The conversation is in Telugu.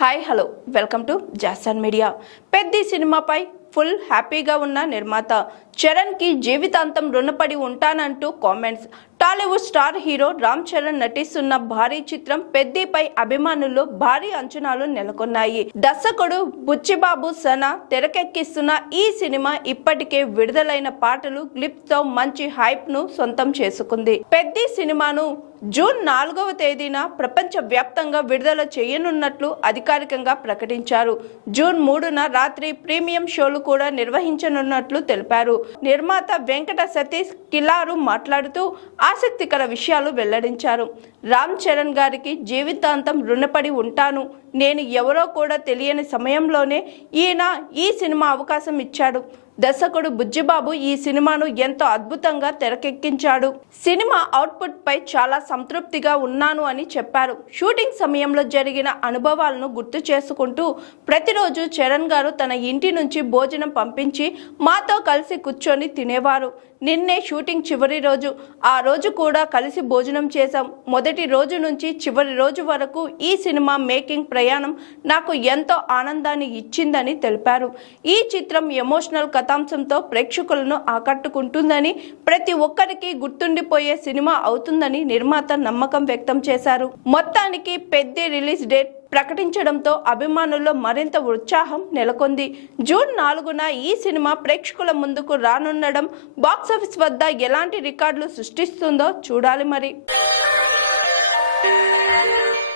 Hi hello welcome to Jason media. Peddi సినిమాపై ఫుల్ హ్యాపీగా ఉన్న నిర్మాత చరణ్కి జీవితాంతం రుణపడి ఉంటానంటూ comments. Tollywood star hero Ram Charan నటిస్తున్న భారీ చిత్రం పెద్దిపై అభిమానుల్లో భారీ అంచనాలు నెలకొన్నాయి. దర్శకుడు బుచ్చిబాబు సనా తెరకెక్కిస్తున్న ఈ సినిమా ఇప్పటికే విడుదలైన పాటలు క్లిప్స్ తో మంచి హైప్ ను సొంతం చేసుకుంది. పెద్ది సినిమాను జూన్ 4వ తేదీన ప్రపంచ వ్యాప్తంగా విడుదల చేయనున్నట్లు అధికారికంగా ప్రకటించారు. జూన్ 3న రాత్రి ప్రీమియం షోలు కూడా నిర్వహించనున్నట్లు తెలిపారు. నిర్మాత వెంకట సతీష్ కిలారు మాట్లాడుతూ ఆసక్తికర విషయాలు వెల్లడించారు. రామ్ చరణ్ గారికి జీవితాంతం రుణపడి ఉంటాను. నేను ఎవరో కూడా తెలియని సమయంలోనే ఈయన ఈ సినిమా అవకాశం ఇచ్చాడు. దర్శకుడు బుచ్చిబాబు ఈ సినిమాను ఎంతో అద్భుతంగా తెరకెక్కించాడు. సినిమా అవుట్పుట్ పై చాలా సంతృప్తిగా ఉన్నాను అని చెప్పారు. షూటింగ్ సమయంలో జరిగిన అనుభవాలను గుర్తు చేసుకుంటూ ప్రతిరోజు చరణ్ గారు తన ఇంటి నుంచి భోజనం పంపించి మాతో కలిసి కూర్చొని తినేవారు. నిన్నే షూటింగ్ చివరి రోజు, ఆ రోజు కూడా కలిసి భోజనం చేశాం. మొదటి రోజు నుంచి చివరి రోజు వరకు ఈ సినిమా మేకింగ్ ప్రయాణం నాకు ఎంతో ఆనందాన్ని ఇచ్చిందని తెలిపారు. ఈ చిత్రం ఎమోషనల్ కథాంశంతో ప్రేక్షకులను ఆకట్టుకుంటుందని, ప్రతి ఒక్కరికి గుర్తుండిపోయే సినిమా అవుతుందని నిర్మాత నమ్మకం వ్యక్తం చేశారు. మొత్తానికి పెద్ది రిలీజ్ డేట్ ప్రకటించడంతో అభిమానుల్లో మరింత ఉత్సాహం నెలకొంది. జూన్ 4న ఈ సినిమా ప్రేక్షకుల ముందుకు రానుండడం బాక్సాఫీస్ వద్ద ఎలాంటి రికార్డులు సృష్టిస్తుందో చూడాలి మరి.